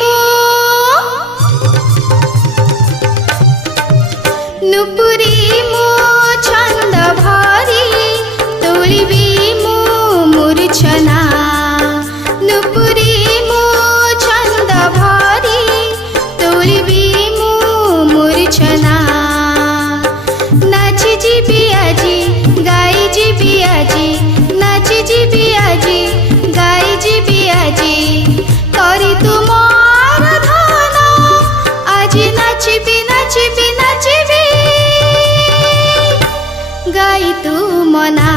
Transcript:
मो नुपुरी मो छंद भरी तोलिबी मो मूर्छना नुपुरी मो छंद भरी तोलिबी मो मूर्छना नाची जीबी आजी गाई जीबी आजी नाची जीबी आजी गाई जीबी आजी करी तुमार धन आजी नाचिबी नाचिबी नाचिबी गाई तू मना